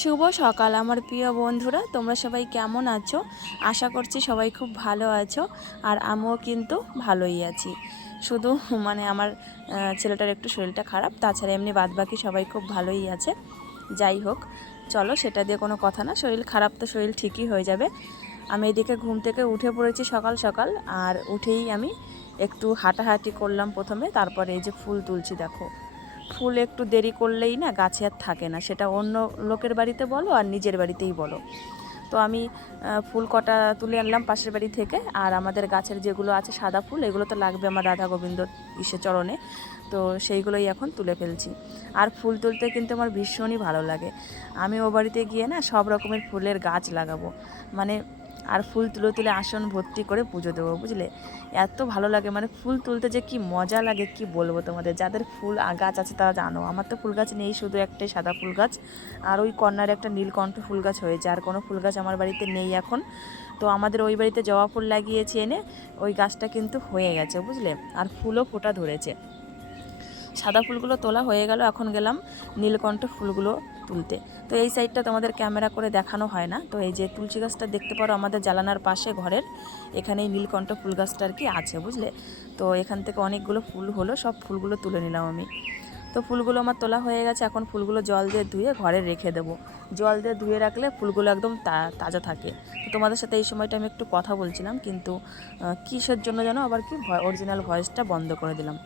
শুভ সকাল, আমার প্রিয় বন্ধুরা। তোমরা সবাই কেমন আছো? আশা করছি সবাই খুব ভালো আছো, আর আমিও কিন্তু ভালোই আছি। শুধু মানে আমার ছেলেটার একটু শরীরটা খারাপ, তাছাড়া এমনি বাদবাকি সবাই খুব ভালোই আছে। যাই হোক, চলো সেটা দিয়ে কোনো কথা না, শরীর খারাপ তো শরীর ঠিকই হয়ে যাবে। আমি এদিকে ঘুম থেকে উঠে পড়েছি সকাল সকাল, আর উঠেই আমি একটু হাঁটাহাঁটি করলাম প্রথমে, তারপরে এই যে ফুল তুলছি, দেখো। ফুল একটু দেরি করলেই না গাছে আর থাকে না। সেটা অন্য লোকের বাড়িতে বলো আর নিজের বাড়িতেই বলো। তো আমি ফুল কটা তুলে আনলাম পাশের বাড়ি থেকে আর আমাদের গাছের যেগুলো আছে সাদা ফুল, এগুলো তো লাগবে আমার রাধা গোবিন্দ ইসে চরণে। তো সেইগুলোই এখন তুলে ফেলছি। আর ফুল তুলতে কিন্তু আমার ভীষণই ভালো লাগে। আমি ও বাড়িতে গিয়ে না সব রকমের ফুলের গাছ লাগাবো। মানে আর ফুল তুলে তুলে আসন ভর্তি করে পুজো দেবো, বুঝলে? এত ভালো লাগে মানে ফুল তুলতে যে কি মজা লাগে, কি বলব তোমাদের? যাদের ফুল গাছ আছে তারা জানো। আমার তো ফুল গাছ নেই, শুধু একটাই সাদা ফুল গাছ। আর ওই কর্নারে একটা নীলকণ্ঠ ফুল গাছ হয়েছে, আর কোনো ফুল গাছ আমার বাড়িতে নেই এখন। তো আমাদের ওই বাড়িতে জবা ফুল লাগিয়েছি এনে, ওই গাছটা কিন্তু হয়ে গেছে, বুঝলে? আর ফুলও ফোটা ধরেছে। সাদা ফুলগুলো তোলা হয়ে গেল, এখন গেলাম নীলকণ্ঠ ফুলগুলো তুলতে। তো এই সাইডটা তোমাদের ক্যামেরা করে দেখানো হয় না। তো এই যে তুলসী গাছটা দেখতে পারো আমাদের জ্বালানার পাশে ঘরের, এখানেই নীলকণ্ঠ ফুল গাছটা আর কি আছে, বুঝলে? তো এখান থেকে অনেকগুলো ফুল হলো, সব ফুলগুলো তুলে নিলাম আমি। তো ফুলগুলো আমার তোলা হয়ে গেছে, এখন ফুলগুলো জল দিয়ে ধুয়ে ঘরে রেখে দেবো। জল দিয়ে ধুয়ে রাখলে ফুলগুলো একদম তাজা থাকে। তো তোমাদের সাথে এই সময়টা আমি একটু কথা বলছিলাম, কিন্তু কিসের জন্য যেন আবার কি অরিজিনাল ভয়েসটা বন্ধ করে দিলাম।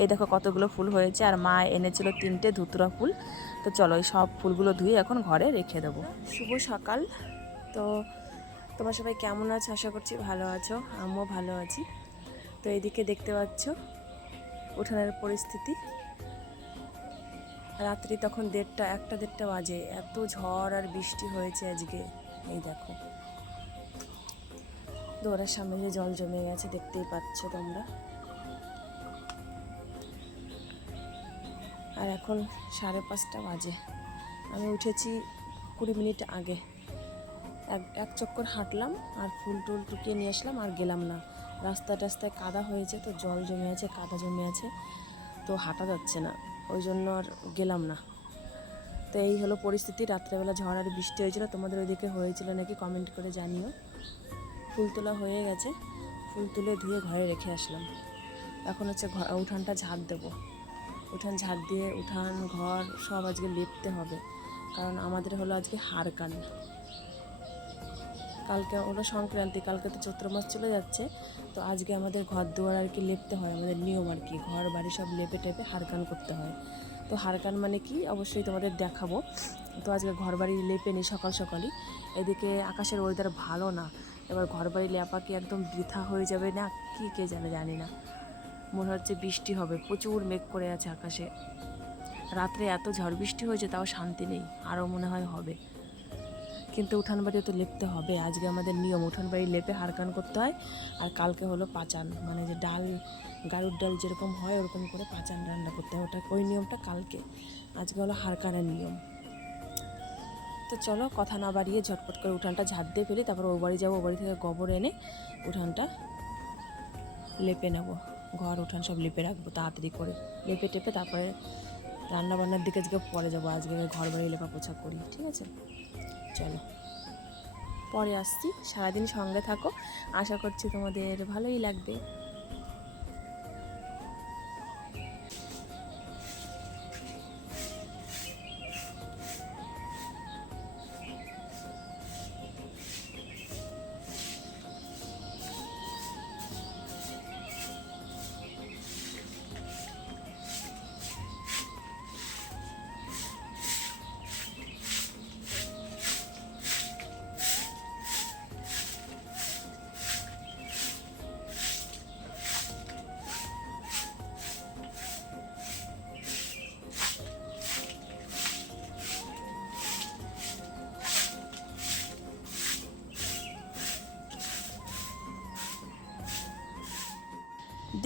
এই দেখো কতগুলো ফুল হয়েছে, আর মা এনেছিল তিনটে ধুতুরা ফুল। তো চলো এই সব ফুলগুলো ধুয়ে এখন ঘরে রেখে দেবো। শুভ সকাল। তো তোমরা সবাই কেমন আছো? আশা করছি ভালো আছো, আমিও ভালো আছি। তো এদিকে দেখতে পাচ্ছ, উঠানের পরিস্থিতি। রাত্রি তখন দেড়টা, একটা দেড়টা বাজে। এত ঝড় আর বৃষ্টি হয়েছে আজকে। এই দেখো। দোয়ারের সামনে যে জল জমে গেছে, দেখতেই পাচ্ছ তোমরা। আর এখন সাড়ে পাঁচটা বাজে। আমি উঠেছি কুড়ি মিনিট আগে। এক এক চক্কর হাঁটলাম আর ফুল টুল টুকিয়ে নিয়ে আসলাম আর গেলাম না। রাস্তা টাস্তায় কাদা হয়েছে, তো জল জমে আছে, কাদা জমে আছে, তো হাঁটা যাচ্ছে না। ওই জন্য আর গেলাম না। তো এই হলো পরিস্থিতি। রাত্রেবেলা ঝড় আর বৃষ্টি হয়েছিল, তোমাদের ওইদিকে হয়েছিল নাকি কমেন্ট করে জানিও। ফুল তোলা হয়ে গেছে, ফুল তুলে ধুয়ে ঘরে রেখে আসলাম। এখন হচ্ছে ঘ- উঠানটা ঝাড় দেবো। উঠান ঝাড় দিয়ে উঠান, ঘর সব আজকে লেপতে হবে। কারণ আমাদের হলো আজকে হাড় কান কালকে ওটা সংক্রান্তি, কালকে তো চৈত্র মাস চলে যাচ্ছে। তো আজকে আমাদের ঘর দুয়ার আর কি লেপতে হয়, আমাদের নিয়ম আর কি। ঘর, বাড়ি সব লেপে টেপে হারকান করতে হয়। তো হারকান মানে কি? অবশ্যই তোমাদের দেখাবো। তো আজকে ঘর বাড়ি লেপে নিই সকাল সকালই। এদিকে আকাশের ওয়েদার ভালো না। এবার ঘর বাড়ি লেপা কি একদম বৃথা হয়ে যাবে না? কি কে জানে, জানি না। মনে হচ্ছে বৃষ্টি হবে। প্রচুর মেঘ করে আছে আকাশে। রাত্রে এত ঝড় বৃষ্টি হয়েছে, তাও শান্তি নেই। আরও মনে হয় হবে। কিন্তু উঠান বাড়ি তো লেপতে হবে। আজকে আমাদের নিয়ম উঠান বাড়ি লেপে হারকান করতে হয় আর কালকে হলো পাচান। মানে যে ডাল গাড়ুর ডাল যেরকম হয়, ওরকম করে পাচান রান্না করতে হয় ওটা ওই নিয়মটা কালকে। আজকে হলো হারকানের নিয়ম। তো চলো কথা না বাড়িয়ে ঝটপট করে উঠানটা ঝাড় দিয়ে ফেলি, তারপর ও বাড়ি যাব, ও বাড়ি থেকে গোবর এনে উঠানটা লেপে নেব। ঘর, উঠান সব লেপে রাখব তাড়াতাড়ি করে। লেপে টেপে তারপরে রান্নাবান্নার দিকে আজকে পরে যাব। আজকে ঘর বাড়ি লেপা পোছা করি, ঠিক আছে? চলো। পরে আসছি সারাদিন সঙ্গে থাকো। আশা করছি তোমাদের ভালোই লাগবে।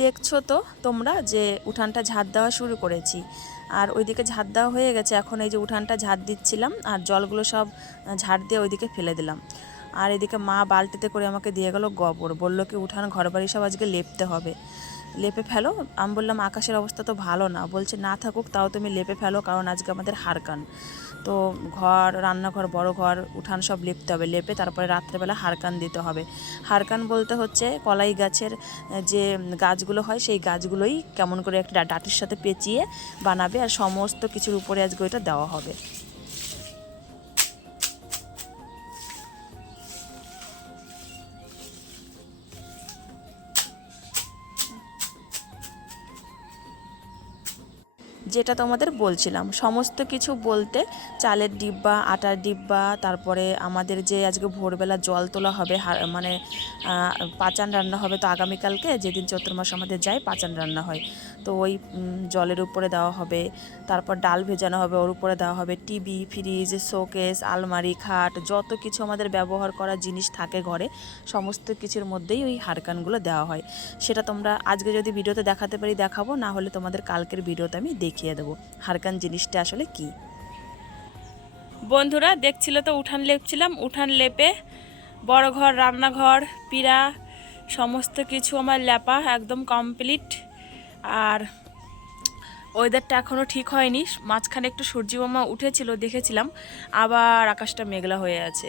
দেখছ তো তোমরা যে উঠানটা ঝাড় দেওয়া শুরু করেছি। আর ওইদিকে ঝাড় দেওয়া হয়ে গেছে, এখন এই যে উঠানটা ঝাঁট দিচ্ছিলাম আর জলগুলো সব ঝাড় দিয়ে ওইদিকে ফেলে দিলাম। আর এদিকে মা বালতিতে করে আমাকে দিয়ে গেল গোবর, বলল কি উঠান ঘর বাড়ি সব আজকে লেপতে হবে। লেপে ফেলো। আমি বললাম, আকাশের অবস্থা তো ভালো না। বলছে, না থাকুক, তাও তুমি লেপে ফেলো, কারণ আজকে আমাদের হারকান। তো ঘর, রান্নাঘর, বড় ঘর, উঠান সব লেপতে হবে। লেপে তারপরে রাত্রেবেলা হারকান দিতে হবে। হারকান বলতে হচ্ছে, কলাই গাছের যে গাছগুলো হয়, সেই গাছগুলোই কেমন করে একটা ডাটির সাথে পেঁচিয়ে বানাবে, আর সমস্ত কিছুর উপরে আজকে ওইটা দেওয়া হবে। যেটা তোমাদের বলছিলাম, সমস্ত কিছু বলতে চালের ডিব্বা, আটার ডিব্বা, তারপরে আমাদের যে আজকে ভোরবেলা জল তোলা হবে মানে পাচান রান্না হবে, তো আগামীকালকে যেদিন চৈত্র মাস আমাদের যায় পাচান রান্না হয়। তো ওই জলের উপরে দেওয়া হবে, তারপর ডাল ভেজানো হবে, ওর উপরে দেওয়া হবে টিভি, ফ্রিজ, শোকেস, আলমারি, খাট, যত কিছু আমাদের ব্যবহার করা জিনিস থাকে ঘরে, সমস্ত কিছুর মধ্যেই ওই হারকানগুলো দেওয়া হয়। সেটা তোমরা আজকে যদি ভিডিওতে দেখাতে পারি, দেখাবো, না হলে তোমাদের কালকের ভিডিওতে আমি দেখিয়ে দেবো। হারকান জিনিসটা আসলে কি? বন্ধুরা, দেখছিল তো উঠান লেপছিলাম। উঠান লেপে বড় ঘর রান্নাঘর পিড়া, সমস্ত কিছু আমার লেপা একদম কমপ্লিট। আর ওয়েদারটা এখনও ঠিক হয়নি। মাঝখানে একটু সূর্যমামা উঠেছিল, দেখেছিলাম। আবার আকাশটা মেঘলা হয়ে আছে।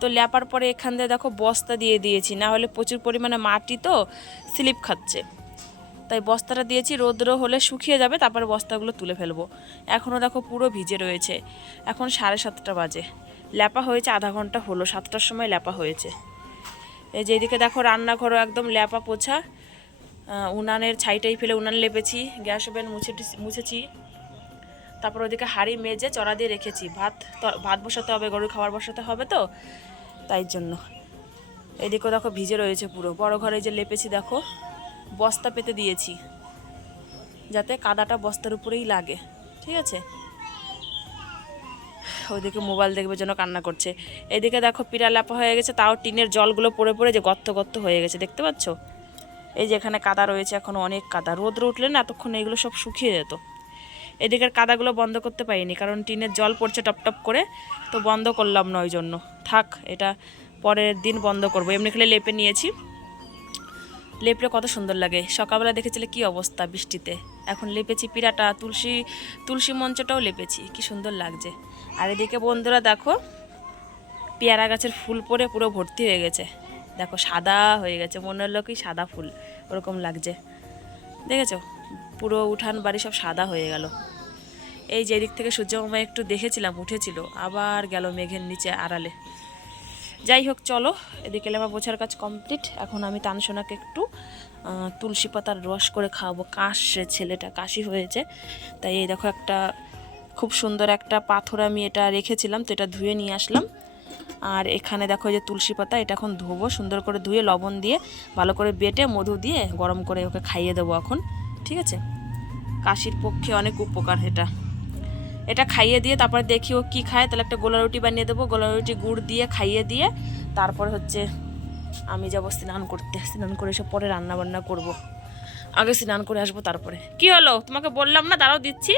তো ল্যাপার পরে এখান দিয়ে দেখো বস্তা দিয়ে দিয়েছি। না হলে প্রচুর পরিমাণে মাটি তো স্লিপ খাচ্ছে। তাই বস্তাটা দিয়েছি, রৌদ্র হলে শুকিয়ে যাবে, তারপরে বস্তাগুলো তুলে ফেলব। এখনও দেখো পুরো ভিজে রয়েছে। এখন সাড়ে সাতটা বাজে। ল্যাপা হয়েছে, আধা ঘণ্টা হলো, সাতটার সময় ল্যাপা হয়েছে। এই যে এদিকে দেখো রান্নাঘরও একদম ল্যাপা পোছা। উনানের ছাইটাই ফেলে উনান লেপেছি, গ্যাস ওভেন মুছেটি, মুছেছি। তারপর ওদিকে হাঁড়ি মেজে চড়া দিয়ে রেখেছি। ভাত ভাত বসাতে হবে, গরুর খাবার বসাতে হবে তো, তাই জন্য। এদিকেও দেখো ভিজে রয়েছে পুরো। বড় ঘরে যে লেপেছি দেখো বস্তা পেতে দিয়েছি, যাতে কাদাটা বস্তার উপরেই লাগে, ঠিক আছে? ওইদিকে মোবাইল দেখবে জন্য কান্না করছে। এদিকে দেখো পিড়া লাপা হয়ে গেছে, তাও টিনের জলগুলো পড়ে পড়ে যে গর্ত গর্ত হয়ে গেছে, দেখতে পাচ্ছ? এই যে এখানে কাদা রয়েছে, এখন অনেক কাদা। রোদ্র উঠলে না এতক্ষণ এগুলো সব শুকিয়ে যেত। এদিকের কাদাগুলো বন্ধ করতে পারিনি, কারণ টিনের জল পড়ছে টপ টপ করে, তো বন্ধ করলাম না ওই জন্য। থাক, এটা পরের দিন বন্ধ করব। এমনি খেলে লেপে নিয়েছি। লেপলে কত সুন্দর লাগে। সকালবেলা দেখেছিলে কি অবস্থা বৃষ্টিতে? এখন লেপেছি পিড়াটা, তুলসী তুলসী মঞ্চটাও লেপেছি, কি সুন্দর লাগছে। আর এদিকে বন্ধুরা দেখো, পেয়ারা গাছের ফুল পরে পুরো ভর্তি হয়ে গেছে। দেখো সাদা হয়ে গেছে, মনে হলো কি সাদা ফুল, ওরকম লাগছে। দেখেছ? পুরো উঠান বাড়ি সব সাদা হয়ে গেল। এই যে দিক থেকে সূর্যমামা একটু দেখেছিলাম, উঠেছিল, আবার গেল মেঘের নিচে আড়ালে। যাই হোক চলো, এদিকে লেমা বোঝার কাজ কমপ্লিট এখন আমি তানসোনাকে একটু তুলসী পাতার রস করে খাওয়াবো। কাশছে ছেলেটা, কাশি হয়েছে। তাই এই দেখো একটা খুব সুন্দর একটা পাথর আমি এটা রেখেছিলাম, তো এটা ধুয়ে নিয়ে আসলাম। আর এখানে দেখো যে তুলসী পাতা, এটা এখন ধোবো, সুন্দর করে ধুয়ে লবণ দিয়ে ভালো করে বেটে মধু দিয়ে গরম করে ওকে খাইয়ে দেবো এখন। ঠিক আছে? কাশির পক্ষে অনেক উপকার এটা। এটা খাইয়ে দিয়ে তারপরে দেখি ও কী খায়। তাহলে একটা গোলা রুটি বানিয়ে দেবো। গোলা রুটি গুড় দিয়ে খাইয়ে দিয়ে তারপরে হচ্ছে আমি যাব স্নান করতে। স্নান করে এসে পরে রান্না বান্না করব। আগে স্নান করে আসব তারপরে। কি হলো? তোমাকে বললাম না, দাঁড়াও দিচ্ছি।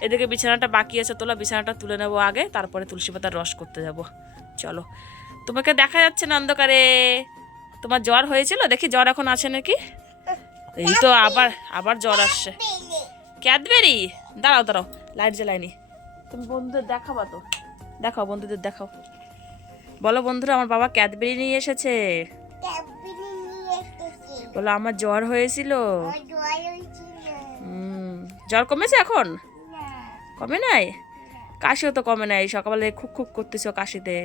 এদিকে বিছানাটা বাকি আছে, তোলা বিছানাটা তুলে নেব আগে। তারপরে তুলসী পাতার রস করতে যাব। চলো। তোমাকে দেখা যাচ্ছে না অন্ধকারে। তোমার জ্বর হয়েছিল? দেখি জ্বর এখন আছে নাকি? এই তো আবার আবার জ্বর আসছে। ক্যাডবেরি? দাঁড়াও দাঁড়াও লাইট জ্বালাইনি। তুমি বন্ধুদের দেখাবা তো। দেখাও বন্ধুদের দেখাও। বলো বন্ধুরা আমার বাবা ক্যাডবেরি নিয়ে এসেছে। বলো আমার জ্বর হয়েছিল। হুম জ্বর কমেছে এখন? কমে নাই? কাশিও তো কমে নাই সকালবেলা খুব খুব করতেছ কাশিতে।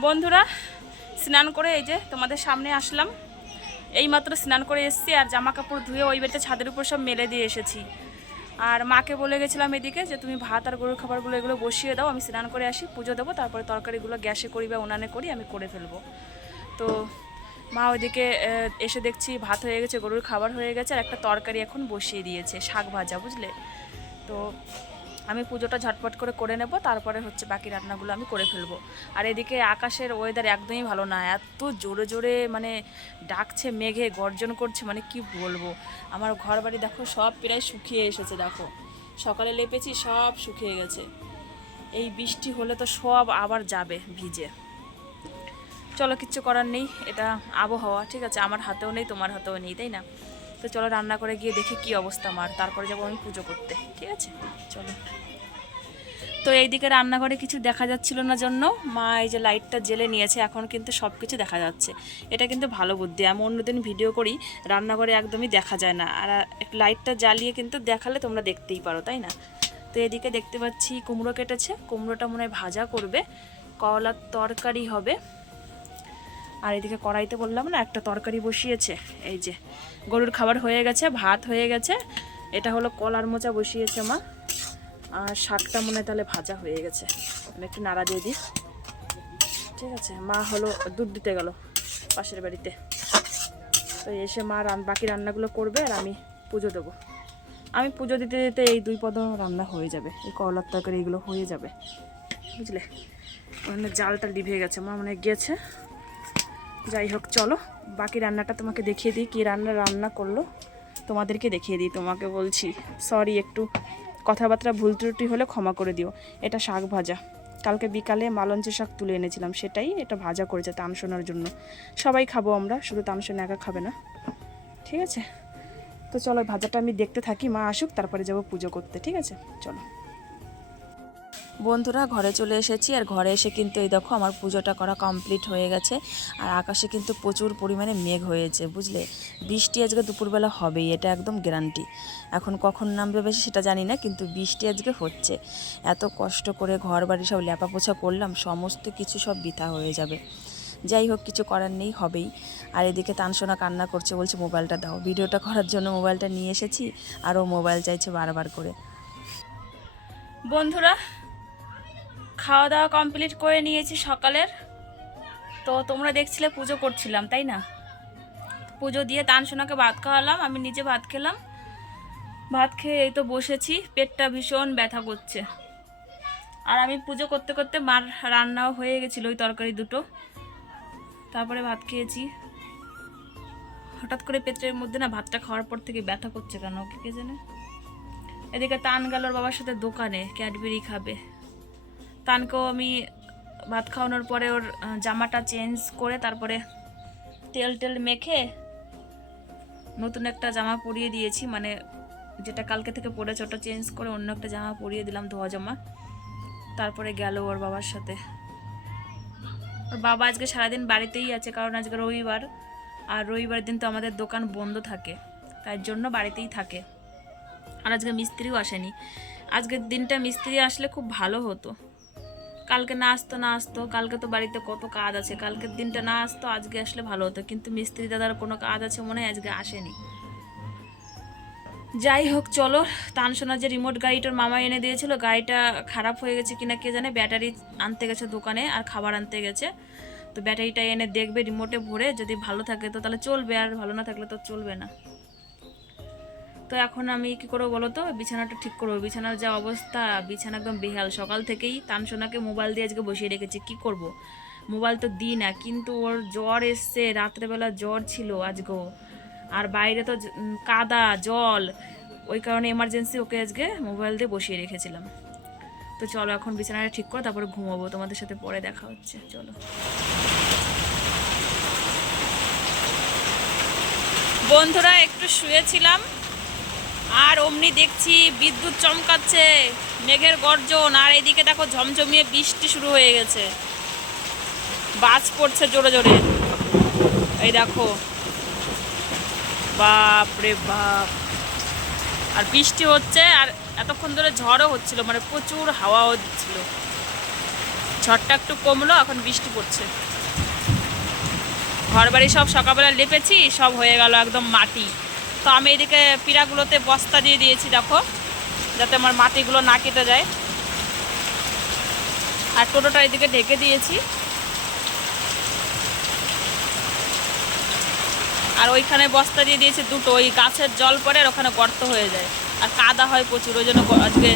বন্ধুরা স্নান করে এই যে তোমাদের সামনে আসলাম। এই মাত্র স্নান করে এসেছি আর জামা কাপড় ধুয়ে ওই বাড়িতে ছাদের উপর সব মেলে দিয়ে এসেছি। আর মাকে বলে গেছিলাম এদিকে যে, তুমি ভাত আর গরুর খাবারগুলো এগুলো বসিয়ে দাও, আমি স্নান করে আসি, পুজো দেবো, তারপরে তরকারিগুলো গ্যাসে করি বা উনানে করি, আমি করে ফেলব। তো মা ওইদিকে এসে দেখছি ভাত হয়ে গেছে, গরুর খাবার হয়ে গেছে, আর একটা তরকারি এখন বসিয়ে দিয়েছে, শাক ভাজা, বুঝলে? তো আমি পুজোটা ঝটপট করে করে নেব, তারপরে হচ্ছে বাকি রান্নাগুলো আমি করে ফেলব। আর এদিকে আকাশের ওয়েদার একদমই ভালো না, এত জোরে জোরে মানে ডাকছে, মেঘে গর্জন করছে মানে কি বলব? আমার ঘর বাড়ি দেখো সব প্রায় শুকিয়ে এসেছে, দেখো। সকালে লেপেছি, সব শুকিয়ে গেছে। এই বৃষ্টি হলে তো সব আবার যাবে ভিজে। চলো, কিচ্ছু করার নেই, এটা আবহাওয়া, ঠিক আছে? আমার হাতেও নেই, তোমার হাতেও নেই, তাই না? তো চলো রান্না করে গিয়ে দেখি কি অবস্থা আমার তারপরে যাব আমি পুজো করতে, ঠিক আছে? চলো। তো এইদিকে রান্নাঘরে কিছু দেখা যাচ্ছিল না জন্য, মা এই যে লাইটটা জেলে নিয়েছে, এখন কিন্তু সব কিছু দেখা যাচ্ছে। এটা কিন্তু ভালো বুদ্ধি, আমি অন্যদিন ভিডিও করি, রান্নাঘরে একদমই দেখা যায় না। আর লাইটটা জ্বালিয়ে কিন্তু দেখালে তোমরা দেখতেই পারো, তাই না? তো এদিকে দেখতে পাচ্ছি কুমড়ো কেটেছে, কুমড়োটা মনে হয় ভাজা করবে, করলার তরকারি হবে। আর এদিকে কড়াইতে বললাম না, একটা তরকারি বসিয়েছে। এই যে, গরুর খাবার হয়ে গেছে, ভাত হয়ে গেছে। এটা হলো কলার মোচা বসিয়েছে মা। আর শাকটা মনে তাহলে ভাজা হয়ে গেছে। আমি একটু নাড়া দিয়ে দিই। ঠিক আছে, মা হলো দুধ দিতে গেল পাশের বাড়িতে। তো এসে মা রান, বাকি রান্নাগুলো করবে আর আমি পুজো দেবো। আমি পুজো দিতে দিতে এই দুই পদ রান্না হয়ে যাবে। এই করলার তরকারি এগুলো হয়ে যাবে। বুঝলে? ওখানে জালটা লিভে গেছে। মা মনে গিয়েছে যাই হোক চলো। বাকি রান্নাটা তোমাকে দেখিয়ে দিই, কী রান্না রান্না করল। তোমাদেরকে দেখিয়ে দিই, তোমাকে বলছি। সরি একটু কথাবার্তা ভুল ত্রুটি হলে ক্ষমা করে দিও। এটা শাক ভাজা। কালকে বিকালে মালঞ্চ শাক তুলে এনেছিলাম, সেটাই এটা ভাজা করেছে তামসোনার জন্য। সবাই খাব আমরা, শুধু তামসোনা একা খাবে না। ঠিক আছে? তো চলো, ভাজাটা আমি দেখতে থাকি, মা আসুক, তারপরে যাব পুজো করতে। ঠিক আছে? চলো। বন্ধুরা, ঘরে চলে এসেছি আর ঘরে এসে কিন্তু এই দেখো আমার পুজোটা করা কমপ্লিট হয়ে গেছে। আর আকাশে কিন্তু প্রচুর পরিমাণে মেঘ হয়েছে, বুঝলে? বৃষ্টি আজকে দুপুরবেলা হবেই, এটা একদম গ্যারান্টি এখন কখন নামবে বেশি সেটা জানি না, কিন্তু বৃষ্টি আজকে হচ্ছে। এত কষ্ট করে ঘর বাড়ি সব লেপাপোছা করলাম, সমস্ত কিছু সব বৃথা হয়ে যাবে। যাই হোক, কিছু করার নেই, হবেই। আর এদিকে তানসোনা কান্না করছে, বলছে, মোবাইলটা দাও। ভিডিওটা করার জন্য মোবাইলটা নিয়ে এসেছি আর ও মোবাইল চাইছে বারবার করে। বন্ধুরা খাওয়া দাওয়া কমপ্লিট করে নিয়েছি সকালের। তো তোমরা দেখছিলে পুজো করছিলাম, তাই না? পুজো দিয়ে তানসোনাকে ভাত খাওয়ালাম, আমি নিজে ভাত খেলাম। ভাত খেয়ে এই তো বসেছি, পেটটা ভীষণ ব্যথা করছে। আর আমি পুজো করতে করতে মার রান্নাও হয়ে গেছিল ওই তরকারি দুটো। তারপরে ভাত খেয়েছি। হঠাৎ করে পেটের মধ্যে না ভাতটা খাওয়ার পর থেকে ব্যথা করছে কেন ওকে কে জানে? এদিকে তান গেল বাবার সাথে দোকানে ক্যাডবেরি খাবে। তানকেও আমি ভাত খাওয়ানোর পরে ওর জামাটা চেঞ্জ করে তারপরে তেল টেল মেখে নতুন একটা জামা পরিয়ে দিয়েছি। মানে যেটা কালকে থেকে পরেছে ওটা চেঞ্জ করে অন্য একটা জামা পরিয়ে দিলাম ধোয়া জামা। তারপরে গেল ওর বাবার সাথে। ওর বাবা আজকে সারাদিন বাড়িতেই আছে, কারণ আজকে রবিবার। আর রবিবার দিন তো আমাদের দোকান বন্ধ থাকে তার জন্য বাড়িতেই থাকে। আর আজকে মিস্ত্রিও আসেনি। আজকের দিনটা মিস্ত্রি আসলে খুব ভালো হতো। কালকে না আসতো না আসতো, কালকে তো বাড়িতে কত কাজ আছে, কালকের দিনটা না আসতো, আজকে আসলে ভালো হতো, কিন্তু মিস্ত্রি দাদার কোনো কাজ আছে মনে হয় আজকে আসেনি। যাই হোক, চলো তানসোনার যে রিমোট গাড়িটার মামা এনে দিয়েছিল, গাড়িটা খারাপ হয়ে গেছে কিনা কে জানে ব্যাটারি আনতে গেছে দোকানে আর খাবার আনতে গেছে। তো ব্যাটারিটা এনে দেখবে রিমোটে ভরে, যদি ভালো থাকে তো তাহলে চলবে, আর ভালো না থাকলে তো চলবে না। তো এখন আমি কি করব বলো তো? বিছানাটা ঠিক করব। বিছানার যা অবস্থা, বিছানা একদম বেহাল। সকাল থেকেই তানসোনাকে মোবাইল দিয়ে আজকে বসিয়ে রেখেছি। কি করব। মোবাইল তো দিই না, কিন্তু ওর জ্বর এসছে। রাত্রেবেলা জ্বর ছিল আজকেও আর বাইরে তো কাদা, জল। ওই কারণে এমার্জেন্সি ওকে আজকে মোবাইল দিয়ে বসিয়ে রেখেছিলাম। তো চলো এখন বিছানাটা ঠিক করো তারপরে ঘুমাবো। তোমাদের সাথে পরে দেখা হচ্ছে। চলো। বন্ধুরা, একটু শুয়েছিলাম। আর অমনি দেখছি বিদ্যুৎ চমকাচ্ছে, মেঘের গর্জন, আর এদিকে দেখো ঝমঝমিয়ে বৃষ্টি শুরু হয়ে গেছে। বাজ পড়ছে জোরে জোরে। এই দেখো। বাপ রে বাপ। আর বৃষ্টি হচ্ছে, আর এতক্ষণ ধরে ঝড়ও হচ্ছিল মানে প্রচুর হাওয়াও দিচ্ছিল ঝড়টা একটু কমলো, এখন বৃষ্টি পড়ছে। ঘর বাড়ি সব সকালবেলা লেপেছি, সব হয়ে গেল একদম মাটি। তো আমি এদিকে পিড়াগুলোতে বস্তা দিয়ে দিয়েছি, দেখো, যাতে আমার মাটিগুলো না কেটে যায়। আর টোটোটা এদিকে ঢেকে দিয়েছি। আর ওইখানে বস্তা দিয়ে দিয়েছি দুটো, ওই গাছের জল পড়ে আর ওখানে গর্ত হয়ে যায়। আর কাদা হয় প্রচুর, ওই জন্য আজকে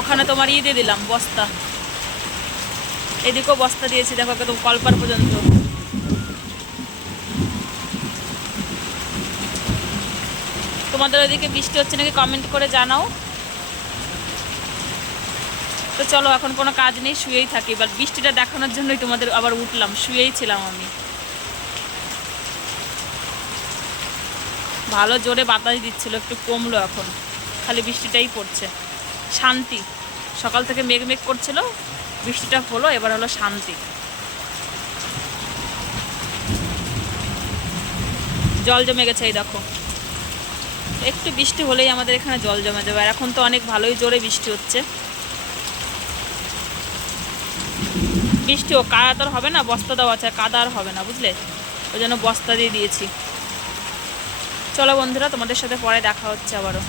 ওখানে তোমার ই দিয়ে দিলাম, বস্তা। এদিকেও বস্তা দিয়েছি, দেখো একদম কলপার পর্যন্ত। তোমাদের ওইদিকে বৃষ্টি হচ্ছে নাকি কমেন্ট করে জানাও। তো চলো, এখন কোনো কাজ নেই, শুয়েই থাকি। এবার বৃষ্টিটা দেখানোর জন্যই তোমাদের আবার উঠলাম, শুয়েই ছিলাম আমি। ভালো জোরে বাতাস দিচ্ছিল, একটু কমলো এখন। খালি বৃষ্টিটাই পড়ছে। শান্তি। সকাল থেকে মেঘ মেঘ করছিল, বৃষ্টিটা হলো, এবার হলো শান্তি। জল জমে গেছে, এই দেখো। একটু বৃষ্টি হলেই আমাদের এখানে জল জমে যাবে। আর এখন তো অনেক ভালোই জোরে বৃষ্টি হচ্ছে। বৃষ্টিও কাদা তো হবে না, বস্তা দেওয়া আছে কাদা আর হবে না, বুঝলে? ওই জন্য বস্তা দিয়ে দিয়েছি। চলো বন্ধুরা, তোমাদের সাথে পরে দেখা হচ্ছে আবারও।